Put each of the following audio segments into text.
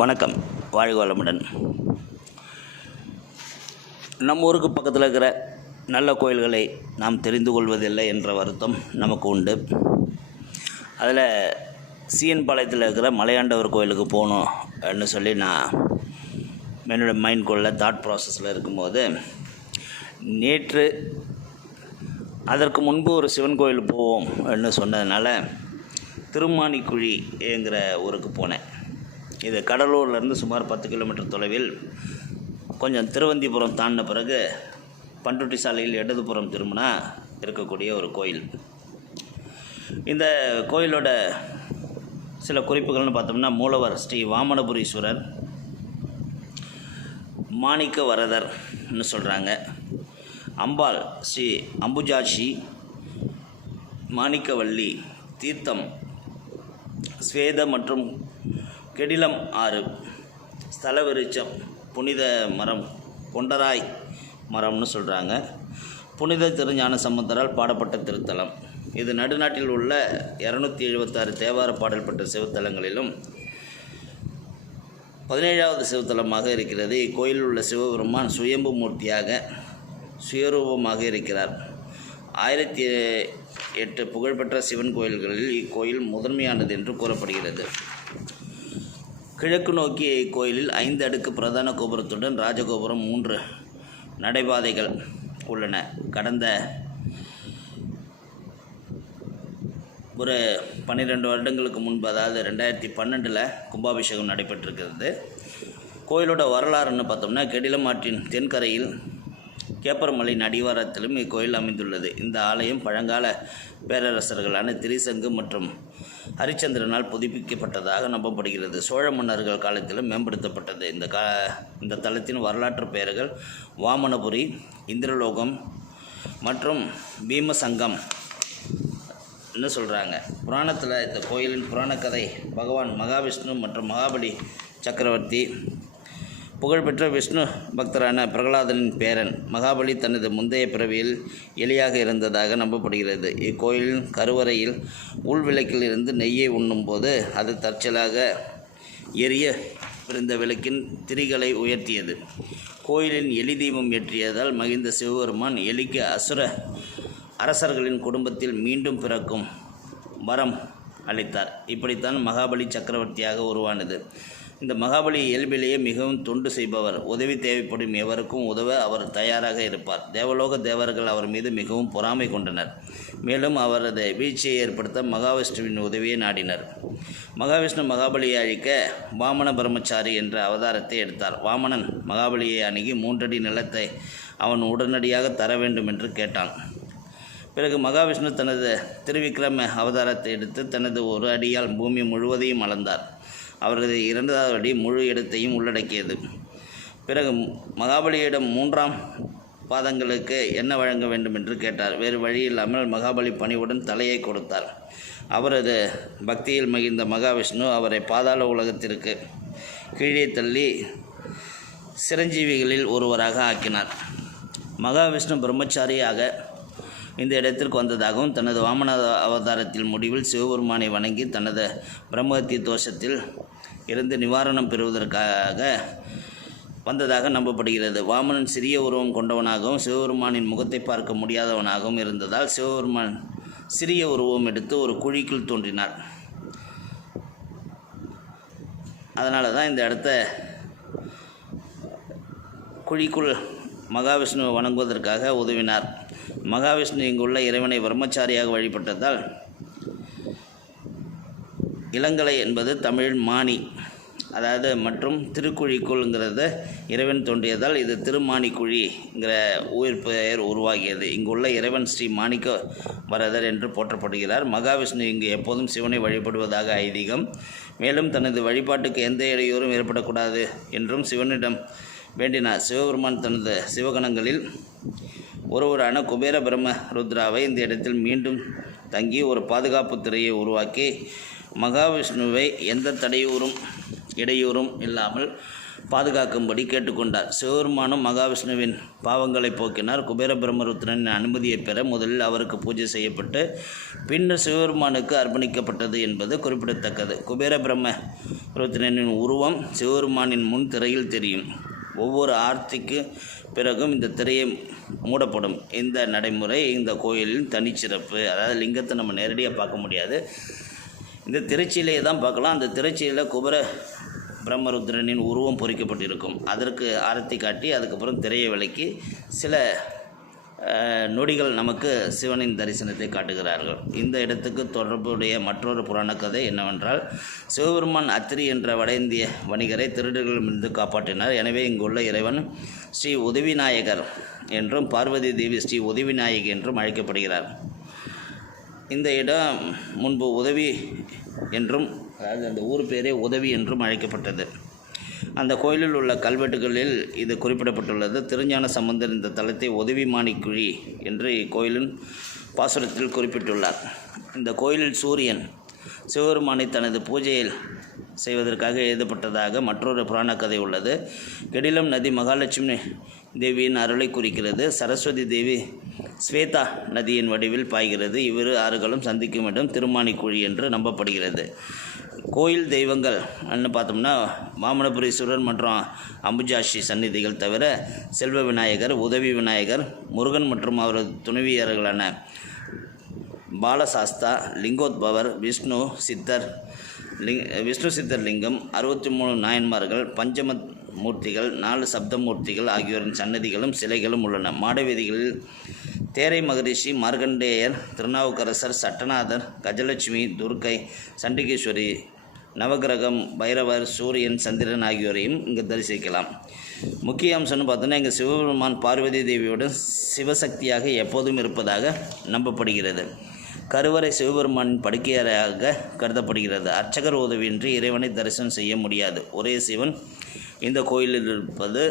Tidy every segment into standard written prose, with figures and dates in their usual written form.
வணக்கம். வாழ்க வளமுடன். நம்ம ஊருக்கு பக்கத்தில் இருக்கிற நல்ல கோயில்களை நாம் தெரிந்து கொள்வதில்லை என்ற வருத்தம் நமக்கு உண்டு. அதில் சிஎன் பாளையத்தில் இருக்கிற மலையாண்டவர் கோயிலுக்கு போகணும்னு சொல்லி நான் என்னோடய மைண்ட்குள்ளே தாட் ப்ராசஸில் இருக்கும்போது, நேற்று அதற்கு முன்பு ஒரு சிவன் கோயில் போவோம்னு சொன்னதுனால திருமானிக்குழிங்கிற ஊருக்கு போனேன். இது கடலூர்லேருந்து சுமார் 10 கிலோமீட்டர் தொலைவில். கொஞ்சம் திருவந்திபுரம் தாண்டின பிறகு பண்ருட்டி சாலையில் இடதுபுறம் திரும்பினா இருக்கக்கூடிய ஒரு கோயில். இந்த கோயிலோட சில குறிப்புகள்னு பார்த்தோம்னா, மூலவர் ஸ்ரீ வாமனபுரீஸ்வரர், மாணிக்க வரதர்னு சொல்கிறாங்க. அம்பாள் ஸ்ரீ அம்புஜாட்சி, மாணிக்கவல்லி, தீர்த்தம் ஸ்வேத மற்றும் கெடிலம் ஆறு, ஸ்தல விருட்சம் புனித மரம் கொண்டராய் மரம்னு சொல்கிறாங்க. புனித திருஞான சம்பந்தரால் பாடப்பட்ட திருத்தலம் இது. நடுநாட்டில் உள்ள 276 தேவார பாடல் பெற்ற சிவத்தலங்களிலும் 17வது சிவத்தலமாக இருக்கிறது. இக்கோயிலில் உள்ள சிவபெருமான் சுயம்பு மூர்த்தியாக சுயரூபமாக இருக்கிறார். 1008 புகழ்பெற்ற சிவன் கோயில்களில் இக்கோயில் முதன்மையானது என்று கூறப்படுகிறது. கிழக்கு நோக்கிய இக்கோயிலில் 5 அடுக்கு பிரதான கோபுரத்துடன் ராஜகோபுரம், 3 நடைபாதைகள் உள்ளன. கடந்த ஒரு 12 வருடங்களுக்கு முன்பு, அதாவது 2012 கும்பாபிஷேகம் நடைபெற்றிருக்கிறது. கோயிலோட வரலாறுன்னு பார்த்தோம்னா, கெடிலம் ஆற்றின் தென்கரையில் கேப்பரமலையின் அடிவாரத்திலும் இக்கோயில் அமைந்துள்ளது. இந்த ஆலயம் பழங்கால பேரரசர்களான திரிசங்கு மற்றும் ஹரிச்சந்திரனால் புதுப்பிக்கப்பட்டதாக நம்பப்படுகிறது. சோழ மன்னர்கள் காலத்திலும் மேம்படுத்தப்பட்டது. இந்த தலத்தின் வரலாற்று பெயர்கள் வாமனபுரி, இந்திரலோகம் மற்றும் பீமசங்கம் சொல்கிறாங்க. புராணத்தில் இந்த கோயிலின் புராணக்கதை, பகவான் மகாவிஷ்ணு மற்றும் மகாபலி சக்கரவர்த்தி, புகழ்பெற்ற விஷ்ணு பக்தரான பிரகலாதனின் பேரன் மகாபலி தனது முந்தைய பிறவியில் எலியாக இருந்ததாக நம்பப்படுகிறது. இக்கோயிலின் கருவறையில் உள்விளக்கில் இருந்து நெய்யை உண்ணும்போது அது தற்செயலாக எரிய பிறந்த விளக்கின் திரிகளை உயர்த்தியது. கோயிலின் எலி தீபம் ஏற்றியதால் மகிழ்ந்த சிவபெருமான் எலிக்கு அசுர அரசர்களின் குடும்பத்தில் மீண்டும் பிறக்கும் வரம் அளித்தார். இப்படித்தான் மகாபலி சக்கரவர்த்தியாக உருவானது. இந்த மகாபலி இயல்பிலேயே மிகவும் தொண்டு செய்பவர். உதவி தேவைப்படும் எவருக்கும் உதவ அவர் தயாராக இருப்பார். தேவலோக தேவர்கள் அவர் மீது மிகவும் பொறாமை கொண்டனர். மேலும் அவரது வீழ்ச்சியை ஏற்படுத்த மகாவிஷ்ணுவின் உதவியை நாடினர். மகாவிஷ்ணு மகாபலியை அழிக்க வாமன பிரம்மச்சாரி என்ற அவதாரத்தை எடுத்தார். வாமனன் மகாபலியை அணுகி 3 அடி நிலத்தை அவன் உடனடியாக தர வேண்டும் என்று கேட்டான். பிறகு மகாவிஷ்ணு தனது திருவிக்ரம அவதாரத்தை எடுத்து தனது 1 அடியால் பூமி முழுவதையும் அளந்தார். அவரது 2வது அடி முழு இடத்தையும் உள்ளடக்கியது. பிறகு மகாபலியிடம் 3ஆம் பாதங்களுக்கு என்ன வழங்க வேண்டும் என்று கேட்டார். வேறு வழியில்லாமல் மகாபலி பணிவுடன் தலையை கொடுத்தார். அவரது பக்தியில் மகிழ்ந்த மகாவிஷ்ணு அவரை பாதாள உலகத்திற்கு கீழே தள்ளி சிரஞ்சீவிகளில் ஒருவராக ஆக்கினார். மகாவிஷ்ணு பிரம்மச்சாரியாக இந்த இடத்திற்கு வந்ததாகவும் தனது வாமன அவதாரத்தில் முடிவில் சிவபெருமானை வணங்கி தனது பிரம்மஹத்தி தோஷத்தில் இருந்து நிவாரணம் பெறுவதற்காக வந்ததாக நம்பப்படுகிறது. வாமனன் சிறிய உருவம் கொண்டவனாகவும் சிவபெருமானின் முகத்தை பார்க்க முடியாதவனாகவும் இருந்ததால் சிவபெருமான் சிறிய உருவம் எடுத்து ஒரு குழிக்குள் தோன்றினார். அதனால தான் இந்த இடத்த குழிக்குள் மகாவிஷ்ணுவை வணங்குவதற்காக உதவினார். மகாவிஷ்ணு இங்குள்ள இறைவனை பிரம்மச்சாரியாக வழிபட்டதால் இளங்கலை என்பது தமிழ் மானி, அதாவது மற்றும் திருக்குழிக்குள்ங்கிறது இறைவன் தோன்றியதால் இது திருமானிக்குழிங்கிற உயிர் பெயர் உருவாகியது. இங்குள்ள இறைவன் ஸ்ரீ மாணிக்க வரதர் என்று போற்றப்படுகிறார். மகாவிஷ்ணு இங்கு எப்போதும் சிவனை வழிபடுவதாக ஐதீகம். மேலும் தனது வழிபாட்டுக்கு எந்த இடையூறும் ஏற்படக்கூடாது என்றும் சிவனிடம் வேண்டினார். சிவபெருமான் தனது சிவகணங்களில் ஒருவரான குபேர பிரம்ம ருத்ராவை இந்த இடத்தில் மீண்டும் தங்கி ஒரு பாதுகாப்பு திரையை உருவாக்கி மகாவிஷ்ணுவை எந்த இடையூறும் இல்லாமல் பாதுகாக்கும்படி கேட்டுக்கொண்டார். சிவபெருமானும் மகாவிஷ்ணுவின் பாவங்களை போக்கினார். குபேர பிரம்மருத்ரனின் அனுமதியை பெற முதலில் அவருக்கு பூஜை செய்யப்பட்டு பின்னர் சிவபெருமானுக்கு அர்ப்பணிக்கப்பட்டது என்பது குறிப்பிடத்தக்கது. குபேர பிரம்ம 22 உருவம் சிவபெருமானின் முன் திரையில் தெரியும். ஒவ்வொரு ஆர்த்திக்கு பிறகும் இந்த திரையை மூடப்படும். இந்த நடைமுறை இந்த கோயிலின் தனிச்சிறப்பு. அதாவது லிங்கத்தை நம்ம நேரடியாக பார்க்க முடியாது, இந்த திரைச்சீலையை தான் பார்க்கலாம். அந்த திரைச்சீலையில் குபர பிரம்மருத்ரனின் உருவம் பொறிக்கப்பட்டிருக்கும். அதற்கு ஆரத்தி காட்டி அதுக்கப்புறம் திரையை விலக்கி சில நொடிகள் நமக்கு சிவனின் தரிசனத்தை காட்டுகிறார்கள். இந்த இடத்துக்கு தொடர்புடைய மற்றொரு புராண கதை என்னவென்றால், சிவபெருமான் அத்திரி என்ற வட இந்திய வணிகரை திருடர்களிடமிருந்து காப்பாற்றினார். எனவே இங்குள்ள இறைவன் ஸ்ரீ உதவிநாயகர் என்றும் பார்வதி தேவி ஸ்ரீ உதவிநாயகி என்றும் அழைக்கப்படுகிறார். இந்த இடம் முன்பு உதவி என்றும், அதாவது அந்த ஊர் பேரே உதவி என்றும் அழைக்கப்பட்டது. அந்த கோயிலில் உள்ள கல்வெட்டுகளில் இது குறிப்பிடப்பட்டுள்ளது. திருஞான சம்பந்தர் இந்த தலத்தை உதவிமாணிக்குழி என்று இக்கோயிலின் பாசுரத்தில் குறிப்பிட்டுள்ளார். இந்த கோயிலில் சூரியன் சிவபெருமானை தனது பூஜையில் செய்வதற்காக எழுதப்பட்டதாக மற்றொரு புராண கதை உள்ளது. கெடிலம் நதி மகாலட்சுமி தேவியின் அருளை குறிக்கிறது. சரஸ்வதி தேவி ஸ்வேதா நதியின் வடிவில் பாய்கிறது. இவ்விரு ஆறுகளும் சந்திக்கும் இடம் திருமாணிக்குழி என்று நம்பப்படுகிறது. கோயில் தெய்வங்கள் பார்த்தோம்னா வாமனபுரீஸ்வரர் மற்றும் அம்புஜாஷி சந்நிதிகள் தவிர செல்வ விநாயகர், உதவி விநாயகர், முருகன் மற்றும் அவரது துணைவியர்களான பாலசாஸ்தா, லிங்கோத்பவர், விஷ்ணு சித்தர் லிங்கம், 63 நாயன்மார்கள், பஞ்சம மூர்த்திகள், 4 சப்தமூர்த்திகள் ஆகியோரின் சன்னதிகளும் சிலைகளும் உள்ளன. மாடவீதிகளில் தேரை மகரிஷி, மார்க்கண்டேயர், திருநாவுக்கரசர், சட்டநாதர், கஜலட்சுமி, துர்க்கை, சண்டிகேஸ்வரி, நவகிரகம், பைரவர், சூரியன், சந்திரன் ஆகியோரையும் இங்கு தரிசிக்கலாம். முக்கிய அம்சம்னு பார்த்தோன்னா, இங்கே சிவபெருமான் பார்வதி தேவியுடன் சிவசக்தியாக எப்போதும் இருப்பதாக நம்பப்படுகிறது. கருவறை சிவபெருமானின் படுக்கையறையாக கருதப்படுகிறது. அர்ச்சகர் உதவியின்றி இறைவனை தரிசனம் செய்ய முடியாது. ஒரே சிவன் இந்த கோயிலில் இருப்பது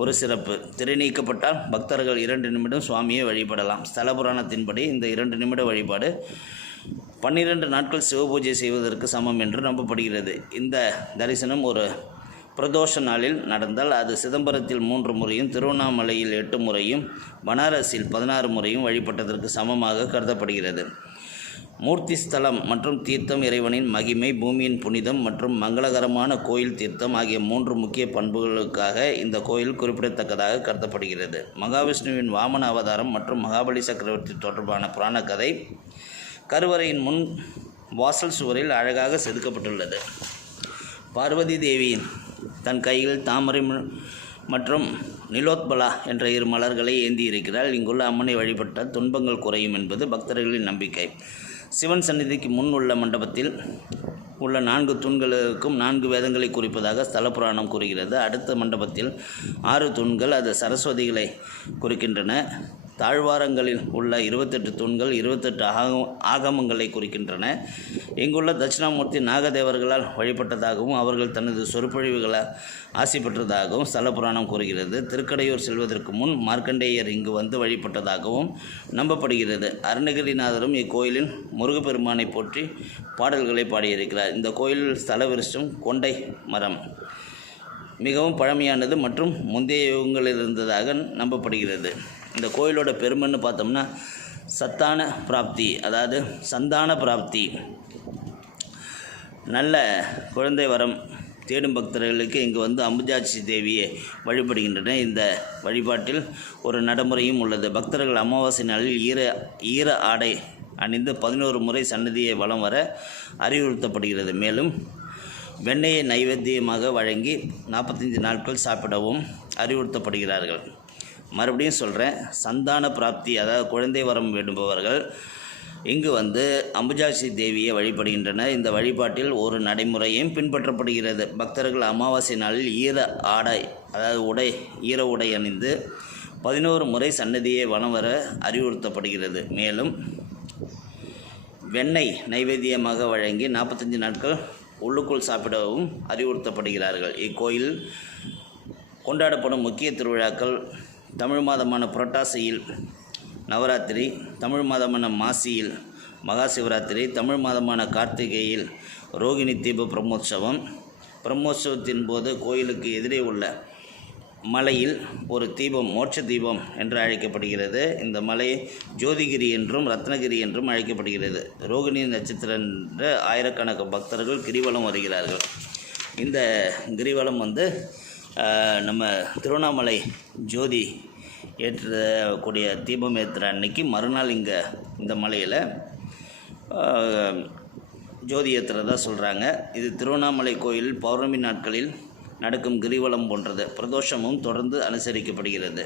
ஒரு சிறப்பு. திரை நீக்கப்பட்டால் பக்தர்கள் 2 நிமிடம் சுவாமியை வழிபடலாம். ஸ்தல புராணத்தின்படி இந்த 2 நிமிட வழிபாடு 12 நாட்கள் சிவபூஜை செய்வதற்கு சமம் என்று நம்பப்படுகிறது. இந்த தரிசனம் ஒரு பிரதோஷ நாளில் நடந்தால் அது சிதம்பரத்தில் 3 முறையும், திருவண்ணாமலையில் 8 முறையும், பனாரஸில் 16 முறையும் வழிபட்டதற்கு சமமாக கருதப்படுகிறது. மூர்த்தி ஸ்தலம் மற்றும் தீர்த்தம், இறைவனின் மகிமை, பூமியின் புனிதம் மற்றும் மங்களகரமான கோயில் தீர்த்தம் ஆகிய 3 முக்கிய பண்புகளுக்காக இந்த கோயில் குறிப்பிடத்தக்கதாக கருதப்படுகிறது. மகாவிஷ்ணுவின் வாமன அவதாரம் மற்றும் மகாபலி சக்கரவர்த்தி தொடர்பான புராண கதை கருவறையின் முன் வாசல் சுவரில் அழகாக செதுக்கப்பட்டுள்ளது. பார்வதி தேவி தன் கையில் தாமரை மற்றும் நிலோத்பலா என்ற 2 மலர்களை ஏந்தி இருக்கிறாள். இங்குள்ள அம்மனை வழிபட்டால் துன்பங்கள் குறையும் என்பது பக்தர்களின் நம்பிக்கை. சிவன் சந்நிதிக்கு முன் உள்ள மண்டபத்தில் உள்ள 4 தூண்களுக்கும் 4 வேதங்களை குறிப்பதாக ஸ்தல புராணம் கூறுகிறது. அடுத்த மண்டபத்தில் 6 தூண்கள் அது சரஸ்வதிகளை குறிக்கின்றன. தாழ்வாரங்களில் உள்ள 28 தூண்கள் 28 ஆகமங்களை குறிக்கின்றன. இங்குள்ள தட்சிணாமூர்த்தி நாகதேவர்களால் வழிபட்டதாகவும் அவர்கள் தனது சொற்பொழிவுகளால் ஆசி பெற்றதாகவும் ஸ்தல புராணம் கூறுகிறது. திருக்கடையூர் செல்வதற்கு முன் மார்க்கண்டேயர் இங்கு வந்து வழிபட்டதாகவும் நம்பப்படுகிறது. அருணகிரிநாதரும் இக்கோயிலில் முருகப்பெருமானை போற்றி பாடல்களை பாடியிருக்கிறார். இந்த கோயிலில் ஸ்தல விருட்சம் கொண்டை மரம் மிகவும் பழமையானது மற்றும் முந்தைய யுகங்களில் இருந்ததாக நம்பப்படுகிறது. இந்த கோயிலோட பெருமைன்னு பார்த்தோம்னா சத்தான பிராப்தி, அதாவது சந்தான பிராப்தி, நல்ல குழந்தை வரம் தேடும் பக்தர்களுக்கு இங்கு வந்து அம்புஜாட்சி தேவியை வழிபடுகின்றனர். இந்த வழிபாட்டில் ஒரு நடைமுறையும் உள்ளது. பக்தர்கள் அமாவாசை நாளில் ஈர ஆடை அணிந்து 11 முறை சன்னதியை வலம் வர அறிவுறுத்தப்படுகிறது. மேலும் வெண்ணெயை நைவேத்தியமாக வழங்கி 45 நாட்கள் சாப்பிடவும் அறிவுறுத்தப்படுகிறார்கள். மறுபடியும் சொல்கிறேன், சந்தான பிராப்தி, அதாவது குழந்தை வரம் வேண்டுபவர்கள் இங்கு வந்து அம்புஜாட்சி தேவியை வழிபடுகின்றனர். இந்த வழிபாட்டில் ஒரு நடைமுறையும் பின்பற்றப்படுகிறது. பக்தர்கள் அமாவாசை நாளில் ஈர உடை அணிந்து 11 முறை சன்னதியை வலம் வர அறிவுறுத்தப்படுகிறது. மேலும் வெண்ணெய் நைவேத்தியமாக வழங்கி 45 நாட்கள் உள்ளுக்குள் சாப்பிடவும் அறிவுறுத்தப்படுகிறார்கள். இக்கோயில் கொண்டாடப்படும் முக்கிய திருவிழாக்கள் தமிழ் மாதமான புரட்டாசியில் நவராத்திரி, தமிழ் மாதமான மாசியில் மகா சிவராத்திரி, தமிழ் மாதமான கார்த்திகையில் ரோகிணி தீப பிரம்மோற்சவம். பிரம்மோற்சவத்தின் போது கோயிலுக்கு எதிரே உள்ள மலையில் ஒரு தீபம் மோட்ச தீபம் என்று அழைக்கப்படுகிறது. இந்த மலை ஜோதிகிரி என்றும் ரத்னகிரி என்றும் அழைக்கப்படுகிறது. ரோகிணி நட்சத்திரம் என்ற ஆயிரக்கணக்கான பக்தர்கள் கிரிவலம் வருகிறார்கள். இந்த கிரிவலம் வந்து நம்ம திருவண்ணாமலை ஜோதி ஏற்றக்கூடிய தீபம் ஏற்றுற அன்னைக்கு மறுநாள் இங்கே இந்த மலையில் ஜோதி ஏற்றுறதா சொல்கிறாங்க. இது திருவண்ணாமலை கோயில் பௌர்ணமி நாட்களில் நடக்கும் கிரிவலம் போன்றது. பிரதோஷமும் தொடர்ந்து அனுசரிக்கப்படுகிறது.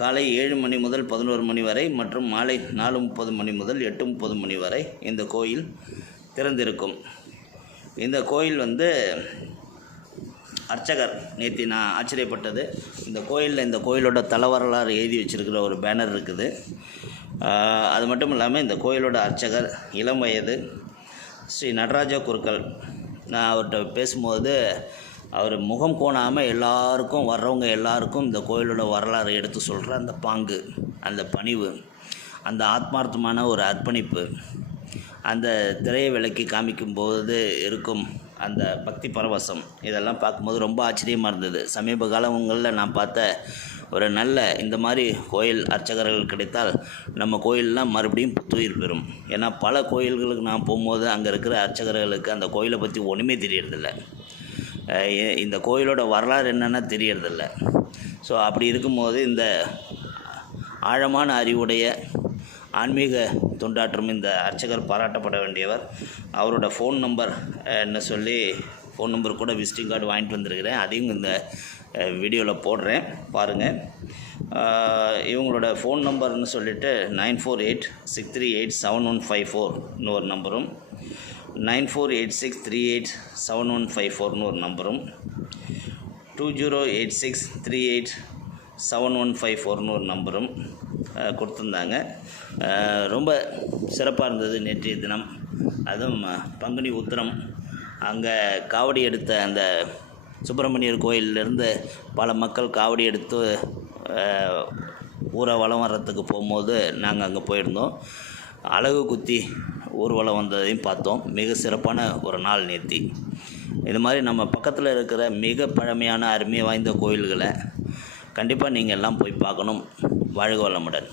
காலை 7 மணி முதல் 11 மணி வரை மற்றும் மாலை 4:30 மணி முதல் 8:30 மணி வரை இந்த கோயில் திறந்திருக்கும். இந்த கோயில் வந்து அர்ச்சகர் நேற்று நான் ஆச்சரியப்பட்டது, இந்த கோயிலோட தல வரலாறு எழுதி வச்சுருக்கிற ஒரு பேனர் இருக்குது. அது மட்டும் இல்லாமல் இந்த கோயிலோட அர்ச்சகர் இளம் வயது ஸ்ரீ நடராஜா குருக்கள். நான் அவர்கிட்ட பேசும்போது அவர் முகம் கோணாமல் எல்லாருக்கும் வர்றவங்க எல்லாருக்கும் இந்த கோயிலோட வரலாறு எடுத்து சொல்கிற அந்த பாங்கு, அந்த பணிவு, அந்த ஆத்மார்த்தமான ஒரு அர்ப்பணிப்பு, அந்த திரையை விளக்கி காமிக்கும்போது இருக்கும் அந்த பக்தி பரவசம், இதெல்லாம் பார்க்கும்போது ரொம்ப ஆச்சரியமாக இருந்தது. சமீப காலங்களில் நான் பார்த்த ஒரு நல்ல இந்த மாதிரி கோயில் அர்ச்சகர்கள் கிடைத்தால் நம்ம கோயிலெலாம் மறுபடியும் புத்துயிர் பெறும். ஏன்னா பல கோயில்களுக்கு நான் போகும்போது அங்கே இருக்கிற அர்ச்சகர்களுக்கு அந்த கோயிலை பற்றி ஒன்றுமே தெரியறதில்ல, இந்த கோயிலோட வரலாறு என்னென்னா தெரியறதில்ல. ஸோ அப்படி இருக்கும்போது இந்த ஆழமான அறிவுடைய ஆன்மீக தொண்டாற்றும் இந்த அர்ச்சகர் பாராட்டப்பட வேண்டியவர். அவரோட ஃபோன் நம்பர் என்ன சொல்லி ஃபோன் நம்பர் கூட விசிட்டிங் கார்டு வாங்கிட்டு வந்திருக்கிறேன், அதையும் இந்த வீடியோவில் போடுறேன் பாருங்கள். இவங்களோட ஃபோன் நம்பர்னு சொல்லிட்டு 9486387154 ஒரு நம்பரும், 9486387154 ஒரு நம்பரும், 2086387154 ஒரு நம்பரும் கொடுத்துருந்தாங்க. ரொம்ப சிறப்பாக இருந்தது நேற்றைய தினம். அதுவும் பங்குனி உத்திரம் அங்கே காவடி எடுத்த அந்த சுப்பிரமணியர் கோயிலிருந்து பல மக்கள் காவடி எடுத்து ஊர்வலம் வர்றதுக்கு போகும்போது நாங்கள் அங்கே போயிருந்தோம். அலகு குத்தி ஊர்வலம் வந்ததையும் பார்த்தோம். மிக சிறப்பான ஒரு நாள் நேற்று. இது மாதிரி நம்ம பக்கத்தில் இருக்கிற மிக பழமையான அருமை வாய்ந்த கோயில்களை கண்டிப்பாக நீங்கள் எல்லாம் போய் பார்க்கணும். வாழ்க வளமுடன்.